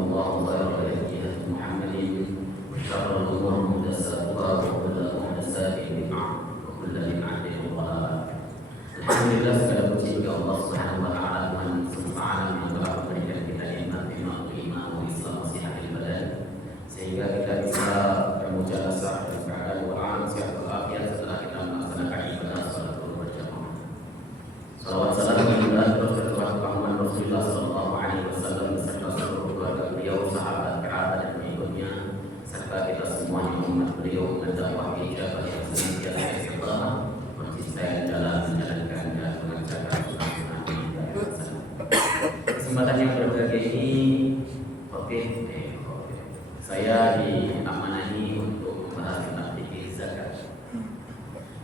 الله خير الهدي هدي محمد وشر الأمور محدثاتها وكل محدثات بدعة وكل بدعة ضلالة. Alhamdulillah segala puji bagi Allah Subhanahu wa taala Tuhan semesta alam yang telah memberikan kita nikmat iman, Islam, sehat badan sehingga kita bisa bermujalasah dan berada di Quran sehat walafiat setelah kita melaksanakan ibadah salat berjamaah. Salawat salam kepada Rasulullah Rasulullah sallallahu alaihi wasallam beserta seluruh keluarga beliau, sahabat, kerabat dan pengikutnya serta kita semuanya umat beliau mendakwah ijabah yang senantiasa istiqamah konsisten dalam menjalankan dan mengerjakan sunnah kesempatan yang berbahagia ini saya diamanahi untuk membahas tentang fikih zakat.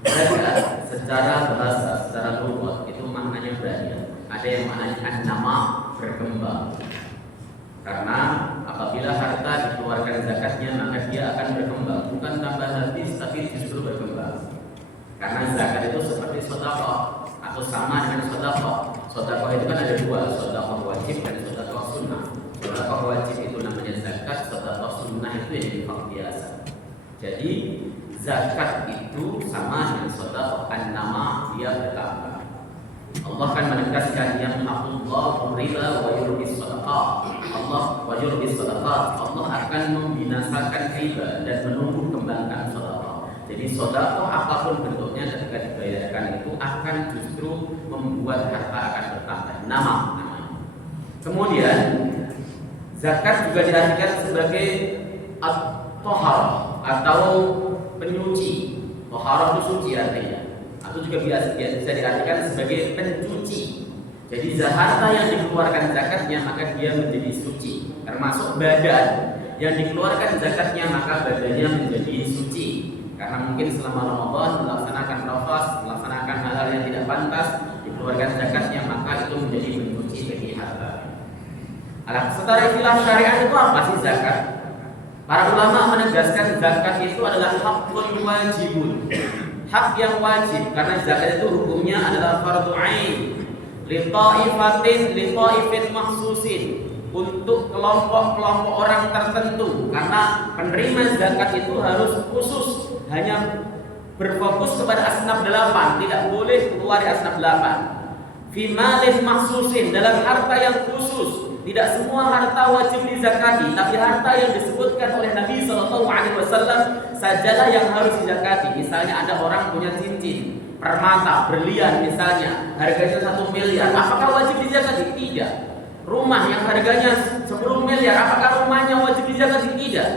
Zakat secara bahasa, secara lughat itu maknanya beragam. Ada yang maknanya nama berkembang. Karena apabila harta dikeluarkan zakatnya maka dia akan berkembang, bukan tambah habis tapi justru berkembang. Karena zakat itu seperti sedekah atau sama dengan sedekah. Sedekah itu kan ada dua, sedekah wajib dan sedekah sunnah. Sedekah wajib itu namanya zakat, sedekah sunnah itu yang infak biasa. Jadi zakat itu sama dengan sedekah, an-nama dia bertambah. Allah kan menegaskan yang haqullahu riba wa yurbis sadaqah. Allah wa yurbis sadaqah. Allah akan membinasakan riba dan menumbuh kembangkan sedekah. Jadi sedekah apapun bentuknya ketika dibayarkan itu akan justru membuat harta akan bertambah. Namanya. Kemudian zakat juga diartikan sebagai at-thaharah atau penyuci. Thaharah itu suci artinya. Atau juga bisa diartikan sebagai pencuci. Jadi harta yang dikeluarkan zakatnya maka dia menjadi suci. Termasuk badan yang dikeluarkan zakatnya maka badannya menjadi suci. Karena mungkin selama Ramadan melaksanakan nafas, melaksanakan hal-hal yang tidak pantas, dikeluarkan zakatnya maka itu menjadi pencuci bagi harta. Secara istilah syariat itu apa sih zakat? Para ulama menegaskan zakat itu adalah hakun wajibun. Hak yang wajib karena zakat itu hukumnya adalah fardhu ain li ta'ifin mahsusin untuk kelompok-kelompok orang tertentu karena penerima zakat itu harus khusus hanya berfokus kepada asnaf 8, tidak boleh keluar dari asnaf 8 fi malin mahsusin dalam harta yang khusus. Tidak semua harta wajib dizakati, tapi harta yang disebutkan oleh Nabi SAW sajalah yang harus dizakati. Misalnya ada orang punya cincin, permata, berlian misalnya, harganya 1 miliar, apakah wajib dizakati? Tidak. Rumah yang harganya 10 miliar, apakah rumahnya wajib dizakati? Tidak.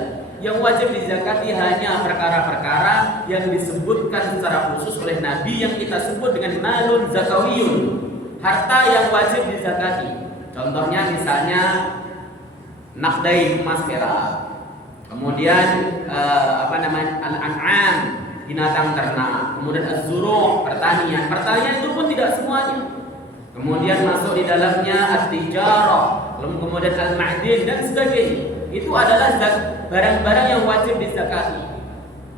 Yang wajib dizakati hanya perkara-perkara yang disebutkan secara khusus oleh Nabi yang kita sebut dengan malun zakawiyun, harta yang wajib dizakati. Contohnya misalnya nakdai emas perak, kemudian al-an'am binatang ternak, kemudian az-zuru' pertanian itu pun tidak semuanya. Kemudian masuk di dalamnya at-tijarah, kemudian al-ma'din dan sebagainya. Itu adalah barang-barang yang wajib dizakati.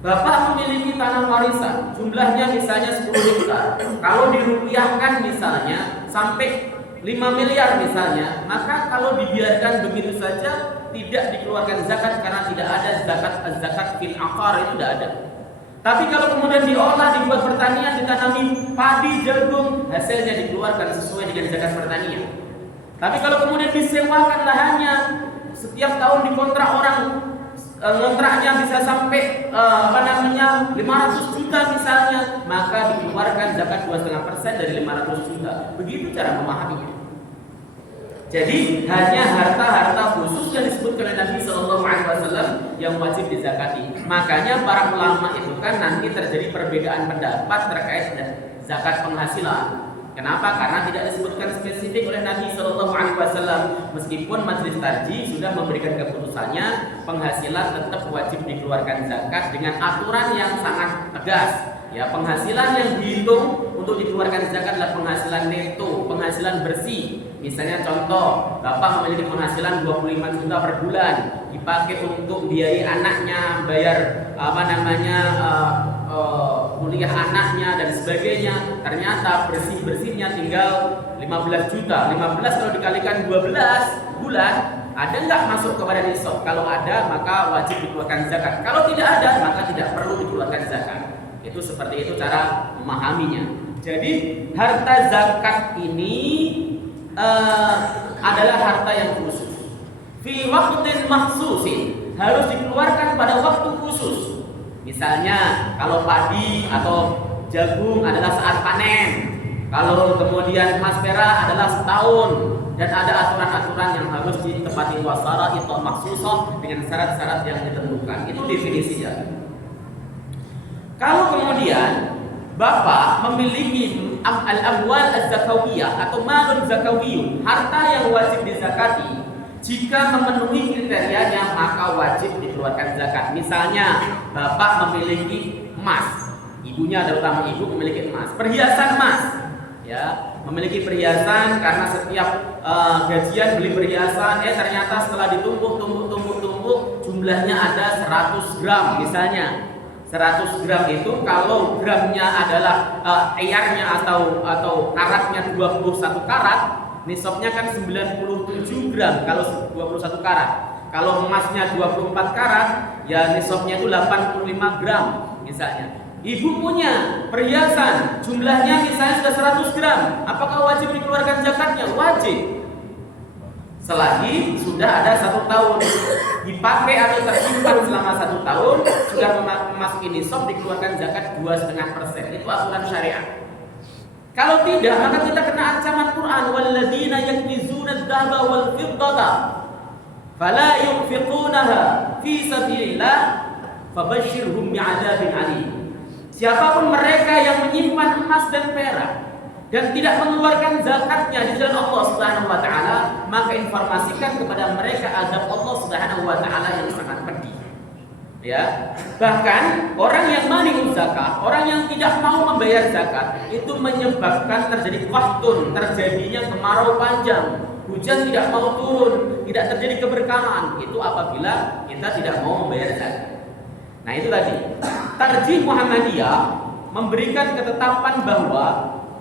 Bapak memiliki tanah warisan, jumlahnya misalnya 10 hektar. Kalau dirupiahkan misalnya sampai 5 miliar misalnya, maka kalau dibiarkan begitu saja tidak dikeluarkan zakat karena tidak ada zakat fil aqar, itu tidak ada. Tapi kalau kemudian diolah, dibuat pertanian, ditanami padi, jagung, hasilnya dikeluarkan sesuai dengan zakat pertanian. Tapi kalau kemudian disewakan lahannya, setiap tahun dikontrak orang, kontraknya bisa sampai 500 juta misalnya, maka dikeluarkan zakat 2,5% dari 500 juta. Begitu cara memahaminya. Jadi hanya harta-harta khusus yang disebutkan oleh Nabi SAW yang wajib dizakati. Makanya para ulama itu kan nanti terjadi perbedaan pendapat terkait zakat penghasilan. Kenapa? Karena tidak disebutkan spesifik oleh Nabi SAW. Meskipun Majelis Tarjih sudah memberikan keputusannya, penghasilan tetap wajib dikeluarkan zakat dengan aturan yang sangat tegas. Ya, penghasilan yang dihitung untuk dikeluarkan zakat adalah penghasilan neto, penghasilan bersih. Misalnya contoh, Bapak memiliki penghasilan 25 juta per bulan, dipakai untuk biayai anaknya, bayar kuliah anaknya dan sebagainya. Ternyata bersih-bersihnya tinggal 15 juta. 15 kalau dikalikan 12 bulan ada nggak masuk kepada nisab? Kalau ada, maka wajib dikeluarkan zakat. Kalau tidak ada, maka tidak perlu dikeluarkan zakat. Itu seperti itu cara memahaminya. Jadi harta zakat ini adalah harta yang khusus. Fi waqtin mahsusin, harus dikeluarkan pada waktu khusus. Misalnya kalau padi atau jagung adalah saat panen. Kalau kemudian emas perak adalah setahun, dan ada aturan-aturan yang harus ditepati wasara itu maksusah dengan syarat-syarat yang ditentukan. Itu definisinya. Kalau kemudian Bapak memiliki al-amwal az-zakawiyah atau malun zakawiyun, harta yang wajib dizakati, jika memenuhi kriterianya maka wajib dikeluarkan zakat. Misalnya Bapak memiliki emas, ibunya terutama ibu memiliki emas, perhiasan emas. Ya, memiliki perhiasan karena setiap gajian beli perhiasan, ternyata setelah ditumpuk jumlahnya ada 100 gram misalnya. 100 gram itu kalau gramnya adalah ayarnya atau karatnya 21 karat, nisabnya kan 97 gram kalau 21 karat. Kalau emasnya 24 karat, ya nisabnya itu 85 gram misalnya. Ibu punya perhiasan, jumlahnya misalnya sudah 100 gram. Apakah wajib dikeluarkan zakatnya? Wajib. Selagi sudah ada 1 tahun dipakai atau tersimpan selama 1 tahun, sudah memasuki nisab, dikeluarkan zakat 2,5%. Itu aturan syariat. Kalau tidak, maka kita kena ancaman Quran, walladzina yaknizuna adz-dzahaba wal fiddata fala yunfiqunaha fi sabilillah fabashshirhum bi'adzabin alim. Siapapun mereka yang menyimpan emas dan perak dan tidak mengeluarkan zakatnya di jalan Allah Subhanahu wa taala, maka informasikan kepada mereka azab Allah Subhanahu wa taala yang sangat pedih. Ya. Bahkan orang yang mani'uz zakat, orang yang tidak mau membayar zakat, itu menyebabkan terjadi qahtun, terjadinya kemarau panjang, hujan tidak mau turun, tidak terjadi keberkahan. Itu apabila kita tidak mau membayar zakat. Nah, itu tadi. Tarjih Muhammadiyah memberikan ketetapan bahwa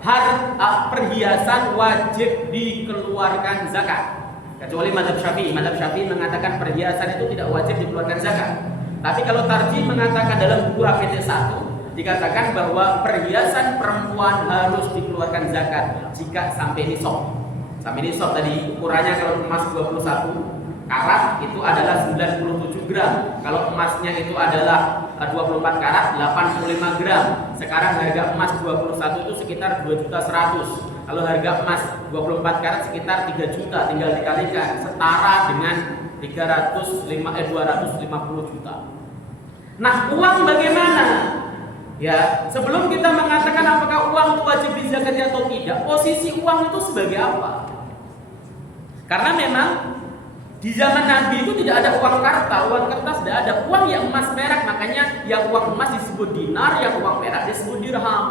harta perhiasan wajib dikeluarkan zakat. Kecuali mazhab Syafi'i. Mazhab Syafi'i mengatakan perhiasan itu tidak wajib dikeluarkan zakat. Tapi kalau tarjih mengatakan dalam buku HPT 1 dikatakan bahwa perhiasan perempuan harus dikeluarkan zakat jika sampai nisab. Sampai nisab tadi ukurannya kalau emas 21 karat itu adalah 97 gram. Kalau emasnya itu adalah 24 karat 85 gram. Sekarang harga emas 21 itu sekitar 2.100.000. Kalau harga emas 24 karat sekitar 3 juta, tinggal dikalikan, setara dengan 250 juta. Nah, uang bagaimana? Ya, sebelum kita mengatakan apakah uang itu wajib dizakati atau tidak, posisi uang itu sebagai apa? Karena memang di zaman Nabi itu tidak ada uang karta, uang kertas tidak ada. Uang yang emas perak, makanya yang uang emas disebut dinar, yang uang perak disebut dirham.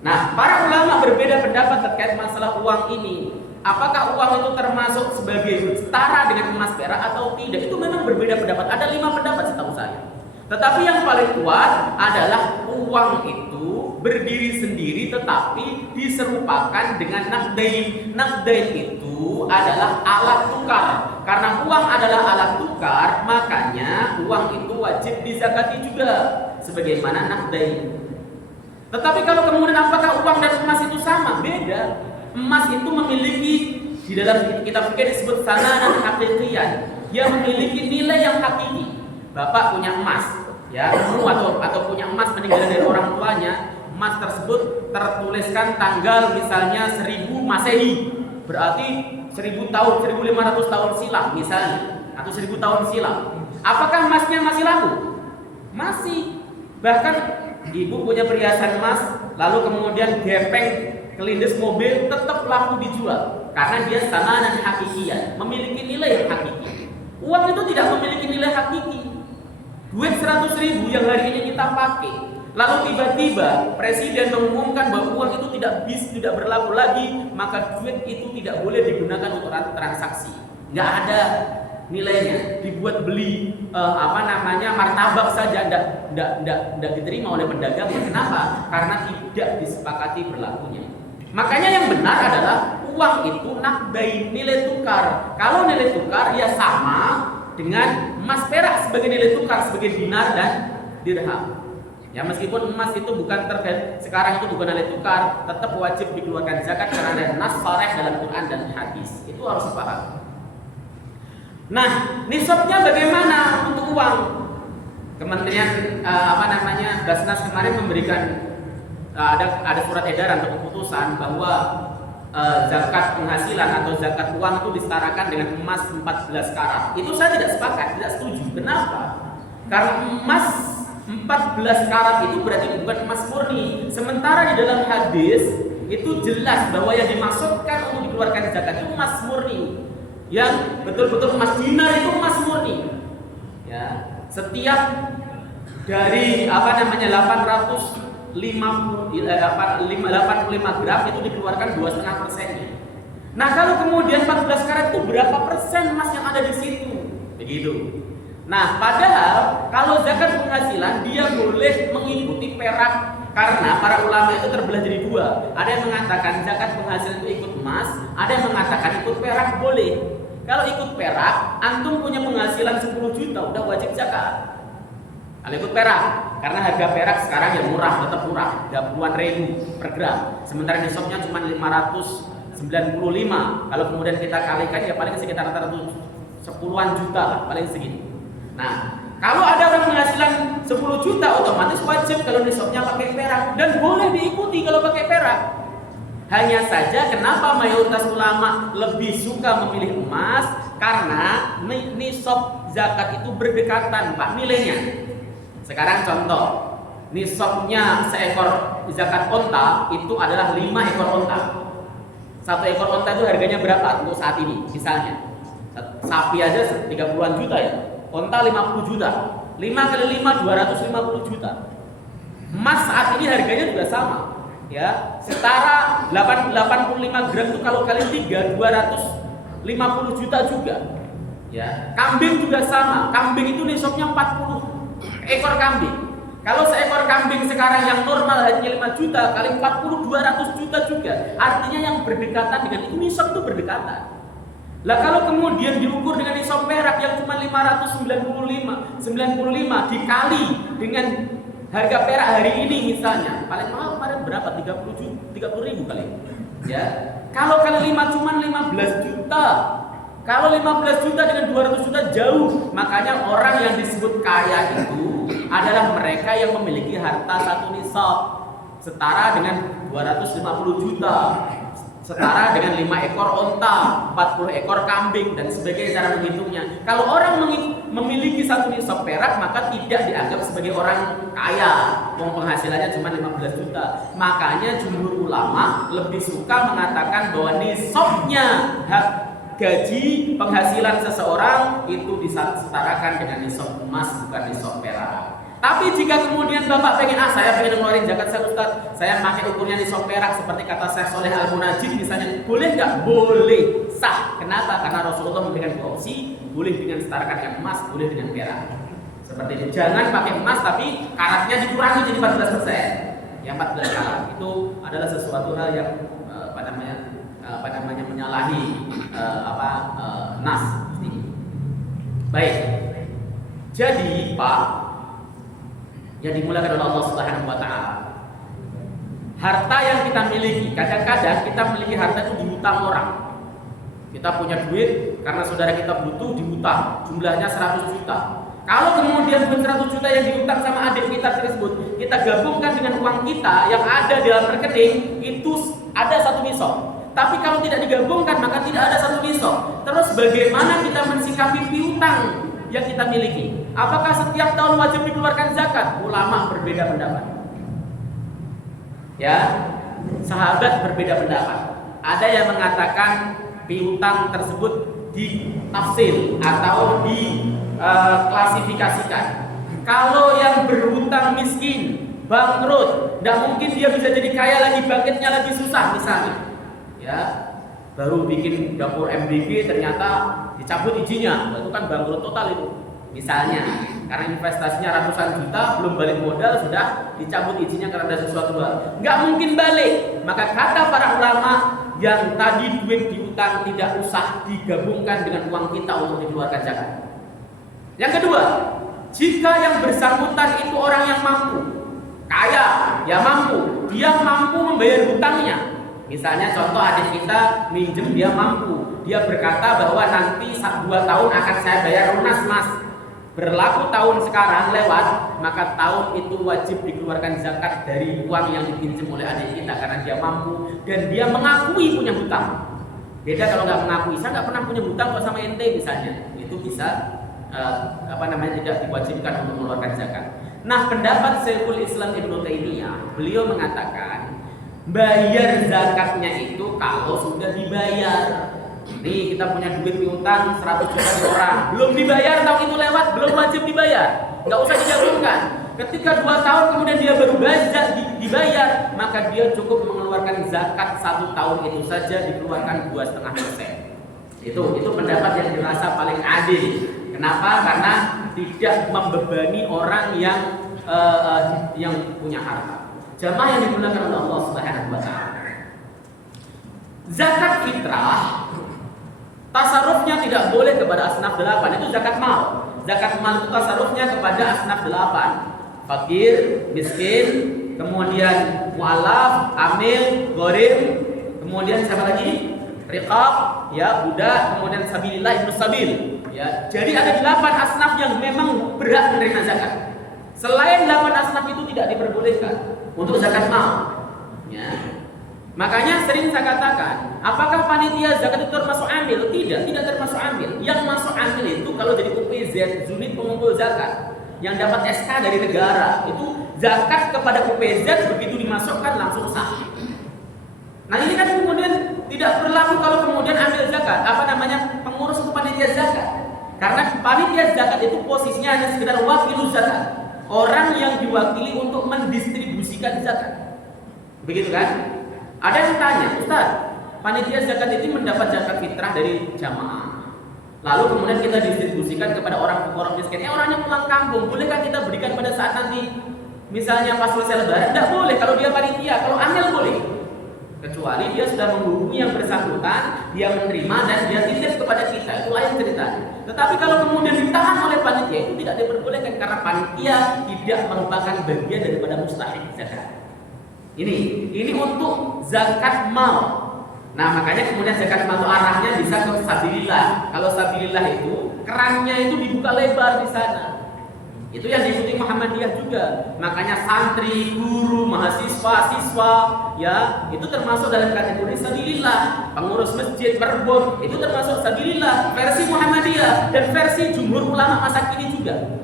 Nah, para ulama berbeda pendapat terkait masalah uang ini. Apakah uang itu termasuk sebagai setara dengan emas perak atau tidak? Itu memang berbeda pendapat. Ada 5 pendapat setahu saya. Tetapi yang paling kuat adalah uang itu berdiri sendiri tetapi diserupakan dengan naqdain. Naqdain itu adalah alat tukar. Karena uang adalah alat tukar, makanya uang itu wajib dizakati juga sebagaimana naqdain. Tetapi kalau kemudian apakah uang dan emas itu sama? Beda. Emas itu memiliki, di dalam kitab fikih disebut sananan haqiqiyan. Dia memiliki nilai yang hakiki. Bapak punya emas, ya, atau punya emas meninggal dari orang tuanya, emas tersebut tertuliskan tanggal misalnya 1000 Masehi. Berarti 1000 tahun, 1500 tahun silam misalnya, atau 1000 tahun silam. Apakah emasnya masih laku? Masih. Bahkan ibu punya perhiasan emas, lalu kemudian gepeng kelindes mobil tetap laku dijual karena dia sananan hakikian, memiliki nilai yang hakiki. Uang itu tidak memiliki nilai hakiki. Duit 100.000 yang hari ini kita pakai, lalu tiba-tiba presiden mengumumkan bahwa uang itu tidak berlaku lagi, maka duit itu tidak boleh digunakan untuk transaksi. Nggak ada nilainya, dibuat beli martabak saja tidak diterima oleh pedagang. Kenapa? Karena tidak disepakati berlakunya. Makanya yang benar adalah uang itu nakdain, nilai tukar. Kalau nilai tukar ya sama dengan emas perak sebagai nilai tukar, sebagai dinar dan dirham. Ya, meskipun emas itu bukan terkait sekarang, itu bukan nilai tukar, tetap wajib dikeluarkan zakat karena ada nas sharih dalam Quran dan hadis. Itu harus paham. Nah, nisabnya bagaimana untuk uang? Kementerian Basnas kemarin memberikan ada surat edaran atau keputusan bahwa zakat penghasilan atau zakat uang itu disetarakan dengan emas 14 karat. Itu saya tidak sepakat, tidak setuju. Kenapa? Karena emas 14 karat itu berarti bukan emas murni. Sementara di dalam hadis itu jelas bahwa yang dimaksudkan untuk dikeluarkan zakat itu emas murni. Yang betul-betul emas dinar itu emas murni. Ya, setiap dari 85 gram itu dikeluarkan 2,5%-nya. Nah, kalau kemudian 14 karat itu berapa persen emas yang ada di situ? Begitu. Nah, padahal kalau zakat penghasilan dia boleh mengikuti perak, karena para ulama itu terbelah jadi dua. Ada yang mengatakan zakat penghasilan itu ikut emas, ada yang mengatakan ikut perak boleh. Kalau ikut perak, antum punya penghasilan 10 juta udah wajib zakat. Kalau ikut perak, karena harga perak sekarang ya murah, tetap murah, 30-an ribu per gram. Sementara nisabnya cuma 595. Kalau kemudian kita kalikan ya paling sekitar 10-an juta lah, paling segitu. Nah, kalau ada orang penghasilan 10 juta otomatis wajib kalau nisabnya pakai perak dan boleh diikuti kalau pakai perak. Hanya saja kenapa mayoritas ulama lebih suka memilih emas? Karena nisab zakat itu berdekatan, Pak, nilainya. Sekarang contoh, nisabnya seekor zakat onta itu adalah 5 ekor onta. Satu ekor onta itu harganya berapa untuk saat ini? Misalnya sapi aja 30-an juta ya. Onta 50 juta, 5 kali 5 250 juta. Emas saat ini harganya juga sama, ya, setara 85 gram itu kalau kali 3 250 juta juga, ya. Kambing juga sama, kambing itu nisabnya 40 ekor kambing. Kalau seekor kambing sekarang yang normal hanya 5 juta kali 40 200 juta juga. Artinya yang berdekatan dengan itu nisab itu berdekatan. Lah kalau kemudian diukur dengan nisab perak yang cuma 595 dikali dengan harga perak hari ini misalnya, paling mahal kemarin berapa? 30 ribu kali. Ya. Kalau kali 5 cuma 15 juta. Kalau 15 juta dengan 200 juta jauh. Makanya orang yang disebut kaya itu adalah mereka yang memiliki harta satu nisab setara dengan 250 juta. Setara dengan 5 ekor onta, 40 ekor kambing dan sebagainya cara menghitungnya. Kalau orang memiliki satu nisab perak maka tidak dianggap sebagai orang kaya. Wong penghasilannya cuma 15 juta. Makanya jumhur ulama lebih suka mengatakan bahwa nisabnya gaji penghasilan seseorang itu disetarakan dengan nisab emas bukan nisab perak. Tapi jika kemudian Bapak pengen, saya pengen ngeluarin zakat saya Ustaz, saya pakai ukurnya nisab perak seperti kata Syekh Shalih Al-Munajjid misalnya, boleh nggak? Boleh, sah. Kenapa? Karena Rasulullah memberikan opsi, boleh dengan setarakan dengan emas, boleh dengan perak. Seperti itu. Jangan pakai emas tapi karatnya dikurangi jadi 14%. Yang 14 karat itu adalah sesuatu hal yang menyalahi nas. Baik. Jadi Pak, yang dimulakan oleh Allah Subhanahu wa taala. Harta yang kita miliki, kadang-kadang kita memiliki harta itu dihutang orang. Kita punya duit karena saudara kita butuh dihutang, jumlahnya 100 juta. Kalau kemudian 100 juta yang dihutang sama adik kita tersebut, kita gabungkan dengan uang kita yang ada di dalam rekening, itu ada satu nisab. Tapi kalau tidak digabungkan maka tidak ada satu nisab. Terus bagaimana kita mensikapi piutang yang kita miliki? Apakah setiap tahun wajib dikeluarkan zakat? Ulama berbeda pendapat. Ya, sahabat berbeda pendapat. Ada yang mengatakan piutang tersebut ditafsir atau diklasifikasikan. Kalau yang berhutang miskin, bangkrut, tidak mungkin dia bisa jadi kaya lagi, bangkitnya lagi susah misalnya. Ya, baru bikin dapur MBG ternyata dicabut izinnya, itu kan bangkrut total itu. Misalnya, karena investasinya ratusan juta, belum balik modal, sudah dicabut izinnya karena ada sesuatu hal. Nggak mungkin balik. Maka kata para ulama, yang tadi duit diutang tidak usah digabungkan dengan uang kita untuk dikeluarkan zakat. Yang kedua, jika yang bersangkutan itu orang yang mampu, kaya, ya mampu, dia mampu membayar hutangnya. Misalnya contoh adik kita minjem, dia mampu, dia berkata bahwa nanti 2 tahun akan saya bayar lunas mas. Berlaku tahun sekarang lewat, maka tahun itu wajib dikeluarkan zakat dari uang yang dipinjam oleh adik kita karena dia mampu dan dia mengakui punya hutang. Beda kalau nggak mengakui, saya nggak pernah punya hutang kok sama ente misalnya, itu bisa tidak diwajibkan untuk mengeluarkan zakat. Nah, pendapat Syekhul Islam Ibnu Taimiyah, beliau mengatakan bayar zakatnya itu kalau sudah dibayar. Nih kita punya duit piutang 100 juta di orang, belum dibayar tahun itu lewat, belum wajib dibayar, nggak usah digabungkan. Ketika 2 tahun kemudian dia baru dibayar, maka dia cukup mengeluarkan zakat 1 tahun itu saja, dikeluarkan 2,5%. Itu pendapat yang dirasa paling adil. Kenapa? Karena tidak membebani orang yang punya harta. Jamaah yang digunakan oleh Allah Subhanahu wa taala. Zakat fitrah tasarrufnya tidak boleh kepada asnaf 8, itu zakat mal. Zakat mal itu tasarrufnya kepada asnaf 8. Fakir, miskin, kemudian mu'alaf, amil, gharib, kemudian siapa lagi? Riqab, ya, budak, kemudian sabilillah, ibnu sabil, ya. Jadi ada 8 asnaf yang memang berhak menerima zakat. Selain 8 asnaf itu tidak diperbolehkan untuk zakat mal, ya. Makanya sering saya katakan, apakah panitia zakat itu termasuk amil? Tidak termasuk amil. Yang masuk amil itu kalau jadi UPZ, unit pengumpul zakat, yang dapat SK dari negara, itu zakat kepada UPZ begitu dimasukkan langsung sah. Nah ini kan kemudian tidak berlaku kalau kemudian ambil zakat, pengurus untuk panitia zakat. Karena panitia zakat itu posisinya hanya sekedar wakil zakat, orang yang diwakili untuk mendistribusikan zakat. Begitu kan? Ada yang tanya, Ustaz, panitia zakat itu mendapat zakat fitrah dari jamaah, lalu kemudian kita distribusikan kepada orang fuqara miskin. Orangnya pulang kampung, bolehkah kita berikan pada saat nanti misalnya pas selesai lebaran? Tidak boleh kalau dia panitia, kalau amil boleh. Kecuali dia sudah menghubungi yang bersangkutan, dia menerima dan dia titip kepada kita, itu lain ceritanya. Tetapi kalau kemudian ditahan oleh panitia, itu tidak diperbolehkan karena panitia tidak merupakan bagian daripada mustahik zakat. Ini untuk zakat mal. Nah makanya kemudian zakat mal itu arahnya bisa ke sabilillah. Kalau sabilillah itu kerannya itu dibuka lebar di sana. Itu yang diikuti Muhammadiyah juga. Makanya santri, guru, mahasiswa, siswa, ya itu termasuk dalam kategori sabilillah. Pengurus masjid, perbom itu termasuk sabilillah. Versi Muhammadiyah dan versi jumhur ulama masa kini juga.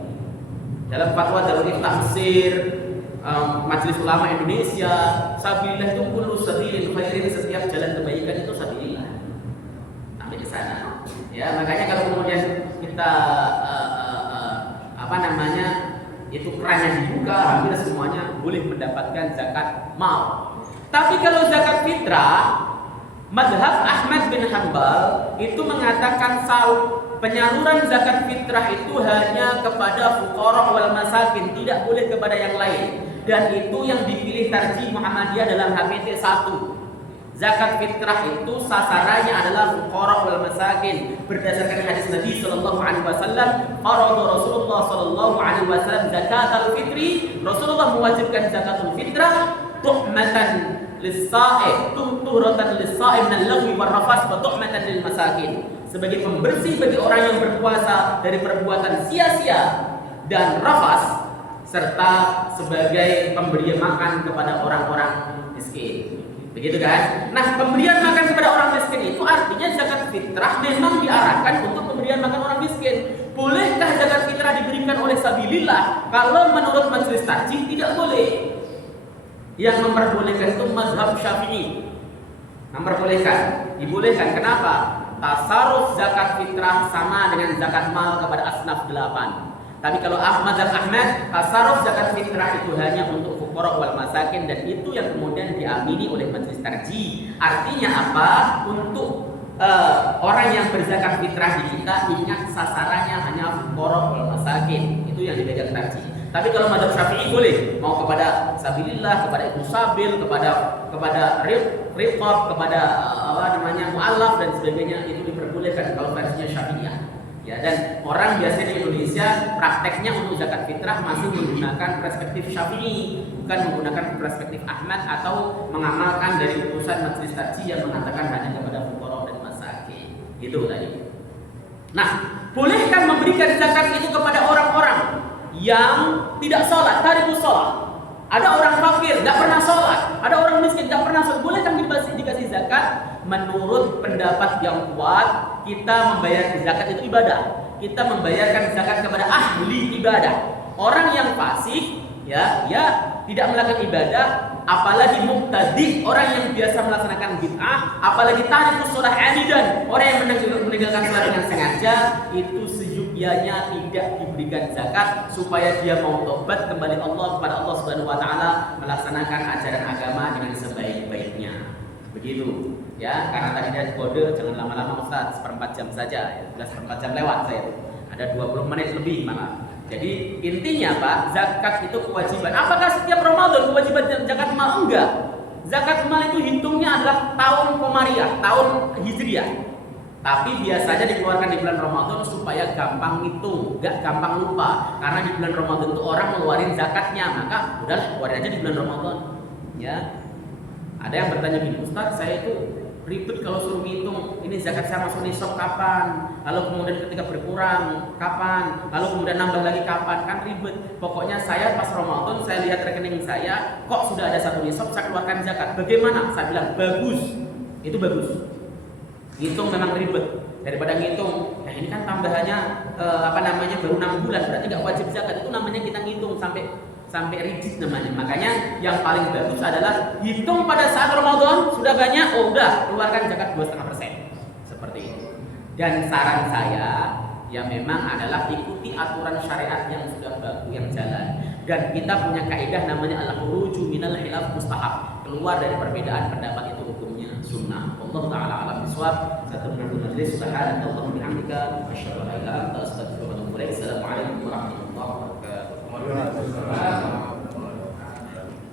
Dalam fatwa Darul Iftah Mesir, Majelis Ulama Indonesia, sabilillah itu kullu sabilin khairin, setiap jalan kebaikan itu sabilillah. Sampai di sana. Ya, makanya kalau kemudian kita itu kerannya dibuka, hampir semuanya boleh mendapatkan zakat mal. Tapi kalau zakat fitrah, Madhab Ahmad bin Hanbal itu mengatakan penyaluran zakat fitrah itu hanya kepada fuqara wal masakin, tidak boleh kepada yang lain. Dan itu yang dipilih Tarjih Muhammadiyah dalam HPT 1. Zakat fitrah itu sasarannya adalah fuqara wal masakin berdasarkan hadis Nabi sallallahu alaihi wasallam, farada Rasulullah sallallahu alaihi wasallam zakatul fitri, Rasulullah mewajibkan zakatul fitrah tuhmatan lis-sa'im, tuhratan lis-sa'im min al-lagwi war-rafas wa tuhmatan lil masakin, sebagai pembersih bagi orang yang berpuasa dari perbuatan sia-sia dan rafas, serta sebagai pemberian makan kepada orang-orang miskin. Begitu kan? Nah, pemberian makan kepada orang miskin itu artinya zakat fitrah memang diarahkan untuk pemberian makan orang miskin. Bolehkah zakat fitrah diberikan oleh sabilillah? Kalau menurut Majelis Tarjih tidak boleh. Yang memperbolehkan itu mazhab Syafi'i. Memperbolehkan, dibolehkan. Kenapa? Tasarruf zakat fitrah sama dengan zakat mal kepada asnaf 8. Tapi kalau mazhab Ahmad, tasarruf zakat fitrah itu hanya untuk fuqara wal masakin, dan itu yang kemudian diamini oleh Majelis Tarjih. Artinya apa? Untuk orang yang berzakat fitrah di kita, ingat sasarannya hanya fuqara wal masakin. Itu yang dipegang Tarjih. Tapi kalau madzhab Syafi'i boleh, mau kepada sabilillah, kepada ibnu sabil, kepada riqab, kepada mu'allaf dan sebagainya, itu diperbolehkan kalau versinya Syafi'iyah. Ya, dan orang biasanya di Indonesia prakteknya untuk zakat fitrah masih menggunakan perspektif Syafi'i, bukan menggunakan perspektif Ahmad atau mengamalkan dari putusan majelis tarjih yang mengatakan hanya kepada fuqara dan masakin. Itu tadi. Nah, bolehkan memberikan zakat itu kepada orang-orang yang tidak sholat, tarikus sholat. Ada orang fakir, tidak pernah sholat. Ada orang miskin, tidak pernah sholat. Bolehkan dikasih zakat? Menurut pendapat yang kuat, kita membayar zakat itu ibadah. Kita membayarkan zakat kepada ahli ibadah. Orang yang fasik, ya tidak melakukan ibadah, apalagi mubtadi, orang yang biasa melaksanakan bid'ah, apalagi tarikus sholat amidan, orang yang meninggalkan sholat dengan sengaja, itu seyogyanya tidak diberikan zakat supaya dia mau tobat kembali kepada Allah Subhanahu wa taala, melaksanakan ajaran agama dengan sebaik-baiknya. Begitu. Ya, karena tadi ada kode jangan lama-lama Ustaz, 1/4 jam saja. 1/4 jam lewat saya itu. Ada 20 menit lebih malah. Jadi intinya Pak, zakat itu kewajiban. Apakah setiap Ramadan kewajiban zakat mal? Enggak. Zakat mal itu hitungnya adalah tahun Komariah, tahun Hijriah. Tapi biasanya dikeluarkan di bulan Ramadan supaya gampang hitung, enggak gampang lupa. Karena di bulan Ramadan itu orang ngeluarin zakatnya, maka udahlah keluarin aja di bulan Ramadan. Ya. Ada yang bertanya gini, Ustaz, saya itu ribet kalau suruh ngitung, ini zakat saya masuk nisab kapan, lalu kemudian ketika berkurang kapan, lalu kemudian nambah lagi kapan, kan ribet. Pokoknya saya pas Ramadan saya lihat rekening saya, kok sudah ada 1 nisab, saya keluarkan zakat. Bagaimana? Saya bilang bagus, itu bagus. Ngitung memang ribet, daripada ngitung, ya ini kan tambahannya baru 6 bulan, berarti nggak wajib zakat. Itu namanya kita ngitung sampai rigid namanya. Makanya yang paling bagus adalah hitung pada saat Ramadan sudah banyak, udah keluarkan zakat 2,5%. Seperti itu. Dan saran saya ya memang adalah ikuti aturan syariat yang sudah baku yang jalan. Dan kita punya kaidah namanya al-khuruju minal khilaf mustahab. Keluar dari perbedaan pendapat itu hukumnya sunnah. Allah taala alam bisawab. Satu majlis subhanallah wa bihamdika asyhadu an la ilaha illa anta astaghfiruka wa atubu ilaik. Assalamualaikum warahmatullahi wabarakatuh.